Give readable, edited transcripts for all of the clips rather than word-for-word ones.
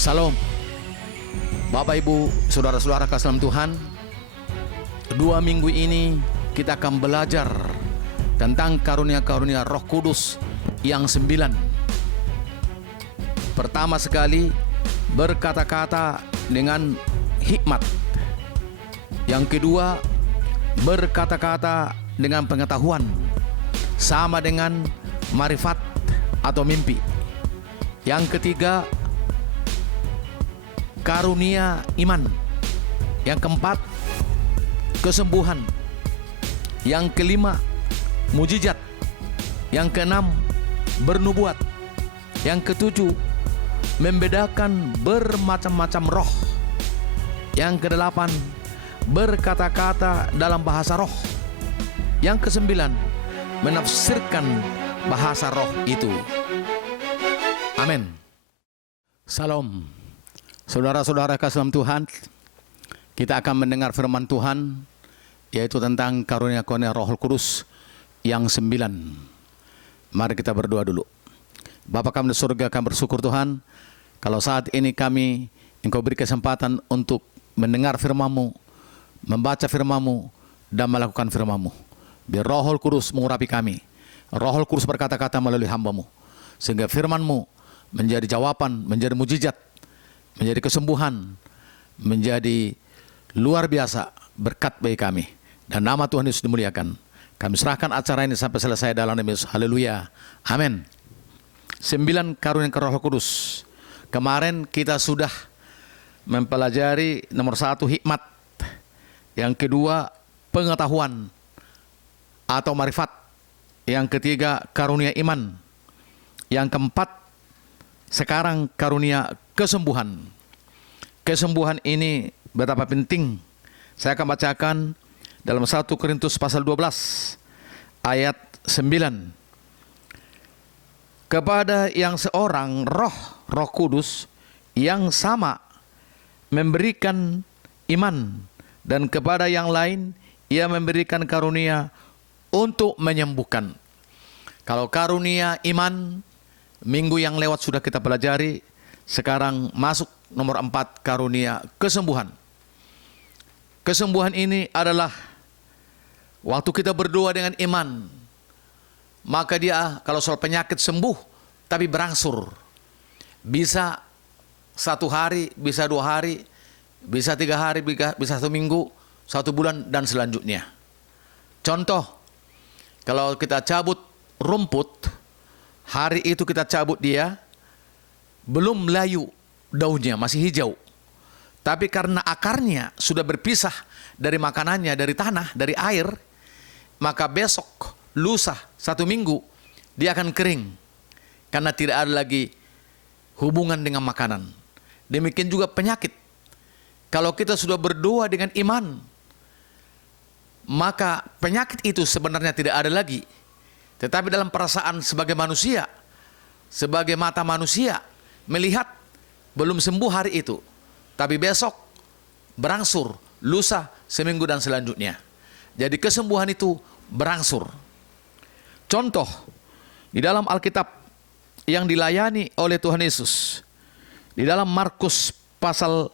Salam, Bapak Ibu, Saudara-saudara kasih dalam Tuhan. 2 minggu ini kita akan belajar tentang karunia-karunia Roh Kudus yang 9. Pertama sekali, berkata-kata dengan hikmat. Yang kedua, berkata-kata dengan pengetahuan, sama dengan marifat atau mimpi. Yang ketiga, karunia iman. Yang keempat, kesembuhan. Yang kelima, mujizat. Yang keenam, bernubuat. Yang ketujuh, membedakan bermacam-macam roh. Yang kedelapan, berkata-kata dalam bahasa roh. Yang kesembilan, menafsirkan bahasa roh itu. Amin. Salam, saudara-saudara kasih dalam Tuhan. Kita akan mendengar firman Tuhan, yaitu tentang karunia-karunia Roh Kudus yang 9. Mari kita berdoa dulu. Bapa kami di surga, kami bersyukur Tuhan, kalau saat ini Engkau beri kesempatan untuk mendengar firman-Mu, membaca firman-Mu, dan melakukan firman-Mu. Biar Roh Kudus mengurapi kami. Roh Kudus berkata-kata melalui hamba-Mu, sehingga firman-Mu menjadi jawaban, menjadi mujizat, menjadi kesembuhan, menjadi luar biasa berkat bagi kami. Dan nama Tuhan Yesus dimuliakan. Kami serahkan acara ini sampai selesai dalam nama Yesus. Haleluya. Amin. 9 karunia Roh Kudus. Kemarin kita sudah mempelajari nomor 1 hikmat. Yang kedua, pengetahuan atau marifat. Yang ketiga, karunia iman. Yang keempat, sekarang karunia kesembuhan. Kesembuhan ini betapa penting. Saya akan bacakan dalam 1 Korintus pasal 12 ayat 9. Kepada yang seorang Roh Kudus yang sama memberikan iman, dan kepada yang lain ia memberikan karunia untuk menyembuhkan. Kalau karunia iman, minggu yang lewat sudah kita pelajari. Sekarang masuk nomor 4, karunia kesembuhan. Kesembuhan ini adalah waktu kita berdoa dengan iman, maka dia kalau soal penyakit sembuh, tapi berangsur. Bisa 1 hari, bisa 2 hari, bisa 3 hari, bisa 1 minggu, 1 bulan, dan selanjutnya. Contoh, kalau kita cabut rumput, hari itu kita cabut dia, belum layu daunnya, masih hijau. Tapi karena akarnya sudah berpisah dari makanannya, dari tanah, dari air, maka besok, lusa, 1 minggu, dia akan kering. Karena tidak ada lagi hubungan dengan makanan. Demikian juga penyakit. Kalau kita sudah berdoa dengan iman, maka penyakit itu sebenarnya tidak ada lagi. Tetapi dalam perasaan sebagai manusia, sebagai mata manusia, melihat belum sembuh hari itu, tapi besok berangsur, lusa, seminggu, dan selanjutnya. Jadi kesembuhan itu berangsur. Contoh, di dalam Alkitab yang dilayani oleh Tuhan Yesus, di dalam Markus pasal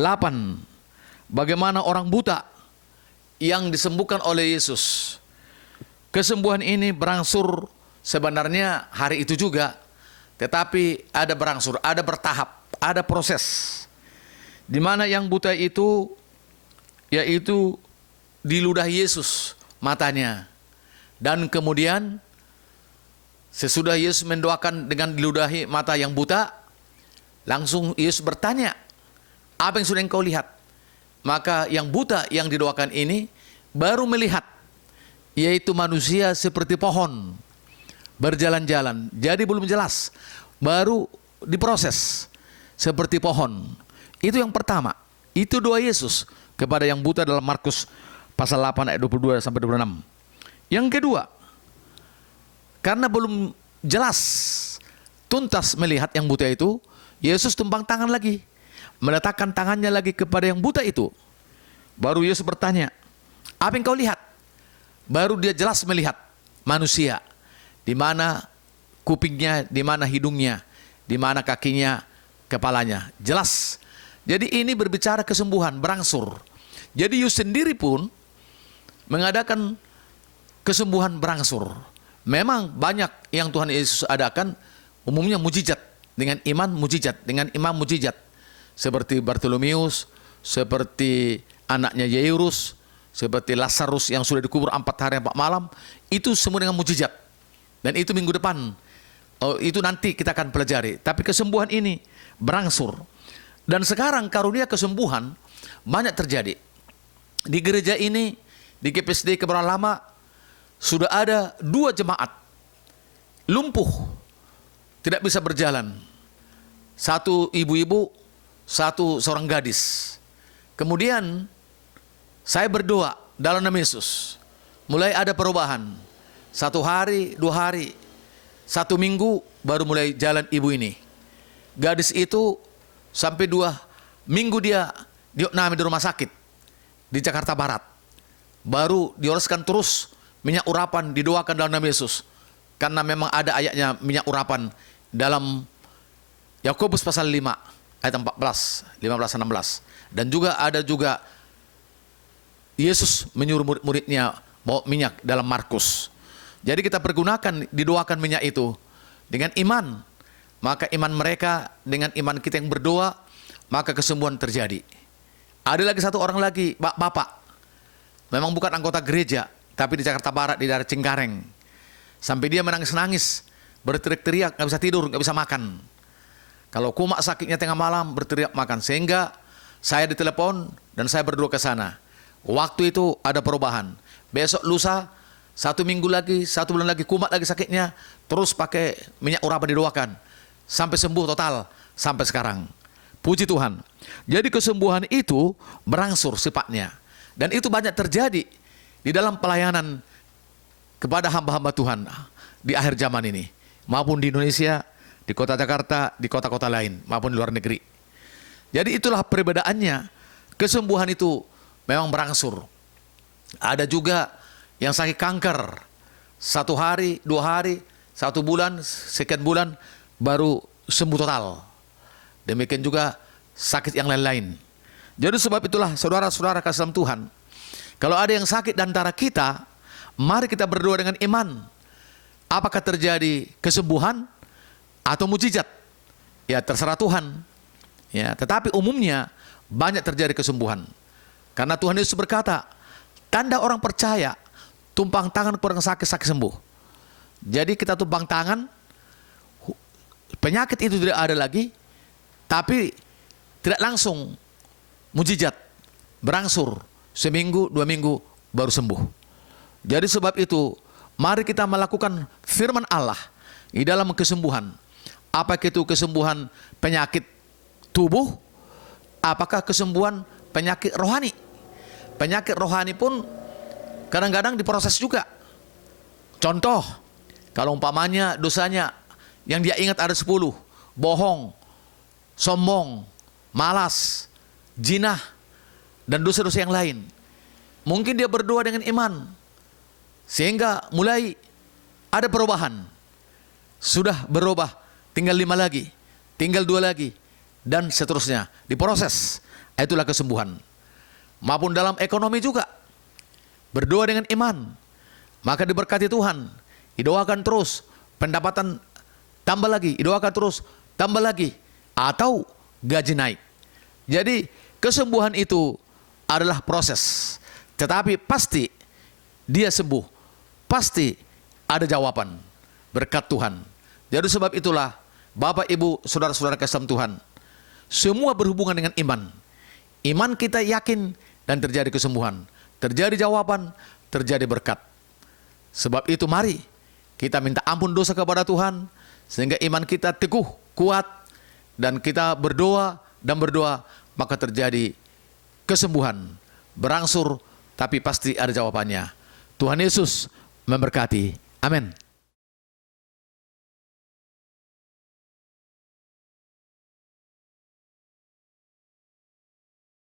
8, bagaimana orang buta yang disembuhkan oleh Yesus. Kesembuhan ini berangsur sebenarnya hari itu juga, tetapi ada berangsur, ada bertahap, ada proses. Di mana yang buta itu, yaitu diludahi Yesus matanya. Dan kemudian sesudah Yesus mendoakan dengan diludahi mata yang buta, langsung Yesus bertanya, apa yang sudah engkau lihat? Maka yang buta yang didoakan ini baru melihat, yaitu manusia seperti pohon berjalan-jalan. Jadi belum jelas, baru diproses seperti pohon. Itu yang pertama. Itu doa Yesus kepada yang buta dalam Markus pasal 8 ayat 22 sampai 26. Yang kedua, karena belum jelas tuntas melihat yang buta itu, Yesus tumpang tangan lagi, meletakkan tangannya lagi kepada yang buta itu. Baru Yesus bertanya, apa yang kau lihat? Baru dia jelas melihat manusia, di mana kupingnya, di mana hidungnya, di mana kakinya, kepalanya. Jelas. Jadi ini berbicara kesembuhan, berangsur. Jadi Yesus sendiri pun mengadakan kesembuhan berangsur. Memang banyak yang Tuhan Yesus adakan, umumnya mujizat. Dengan iman mujizat, dengan iman mujizat. Seperti Bartolomeus, seperti anaknya Yairus, seperti Lazarus yang sudah dikubur 4 hari 4 malam. Itu semua dengan mujizat. Dan itu minggu depan. Oh, itu nanti kita akan pelajari. Tapi kesembuhan ini berangsur. Dan sekarang karunia kesembuhan banyak terjadi. Di gereja ini, di GPSD Kebayoran Lama, sudah ada 2 jemaat lumpuh, tidak bisa berjalan. 1 ibu-ibu, 1 seorang gadis. Kemudian saya berdoa dalam nama Yesus. Mulai ada perubahan. 1 hari, 2 hari, 1 minggu baru mulai jalan ibu ini. Gadis itu sampai 2 minggu dia diopname di rumah sakit di Jakarta Barat. Baru dioleskan terus minyak urapan, didoakan dalam nama Yesus. Karena memang ada ayatnya minyak urapan dalam Yakobus pasal 5 ayat 14, 15, 16. Dan juga ada juga Yesus menyuruh murid-muridnya bawa minyak dalam Markus. Jadi kita pergunakan, didoakan minyak itu dengan iman. Maka iman mereka dengan iman kita yang berdoa, maka kesembuhan terjadi. Ada lagi 1 orang lagi, bapak. Memang bukan anggota gereja, tapi di Jakarta Barat, di daerah Cengkareng. Sampai dia menangis-nangis, berteriak-teriak, nggak bisa tidur, nggak bisa makan. Kalau kumak sakitnya tengah malam, berteriak makan. Sehingga saya ditelepon dan saya berdoa ke sana. Waktu itu ada perubahan. Besok lusa, 1 minggu lagi, 1 bulan lagi, kumat lagi sakitnya, terus pakai minyak urapan didoakan. Sampai sembuh total, sampai sekarang. Puji Tuhan. Jadi kesembuhan itu berangsur sifatnya. Dan itu banyak terjadi di dalam pelayanan kepada hamba-hamba Tuhan di akhir zaman ini. Maupun di Indonesia, di kota Jakarta, di kota-kota lain, maupun di luar negeri. Jadi itulah perbedaannya. Kesembuhan itu memang berangsur. Ada juga yang sakit kanker, 1 hari, 2 hari, 1 bulan, sekian bulan, baru sembuh total. Demikian juga sakit yang lain-lain. Jadi sebab itulah saudara-saudara kasih dalam Tuhan, kalau ada yang sakit di antara kita, mari kita berdoa dengan iman. Apakah terjadi kesembuhan atau mujizat? Ya terserah Tuhan. Ya, tetapi umumnya banyak terjadi kesembuhan. Karena Tuhan Yesus berkata, tanda orang percaya, tumpang tangan kepada orang sakit sembuh. Jadi kita tumpang tangan, penyakit itu tidak ada lagi, tapi tidak langsung mujizat, berangsur 1 minggu, 2 minggu baru sembuh. Jadi sebab itu, mari kita melakukan firman Allah di dalam kesembuhan. Apakah itu kesembuhan penyakit tubuh? Apakah kesembuhan penyakit rohani? Penyakit rohani pun kadang-kadang diproses juga. Contoh, kalau umpamanya dosanya yang dia ingat ada 10, bohong, sombong, malas, jinah, dan dosa-dosa yang lain. Mungkin dia berdoa dengan iman, sehingga mulai ada perubahan. Sudah berubah, tinggal 5 lagi, tinggal 2 lagi, dan seterusnya. Diproses, itulah kesembuhan. Maupun dalam ekonomi juga. Berdoa dengan iman, maka diberkati Tuhan. Didoakan terus, pendapatan tambah lagi, didoakan terus, tambah lagi. Atau gaji naik. Jadi kesembuhan itu adalah proses. Tetapi pasti dia sembuh. Pasti ada jawaban berkat Tuhan. Jadi sebab itulah Bapak, Ibu, saudara-saudara kasih dalam Tuhan, semua berhubungan dengan iman. Iman kita yakin dan terjadi kesembuhan, terjadi jawaban, terjadi berkat. Sebab itu mari kita minta ampun dosa kepada Tuhan, sehingga iman kita teguh, kuat, dan kita berdoa dan berdoa, maka terjadi kesembuhan, berangsur, tapi pasti ada jawabannya. Tuhan Yesus memberkati. Amin.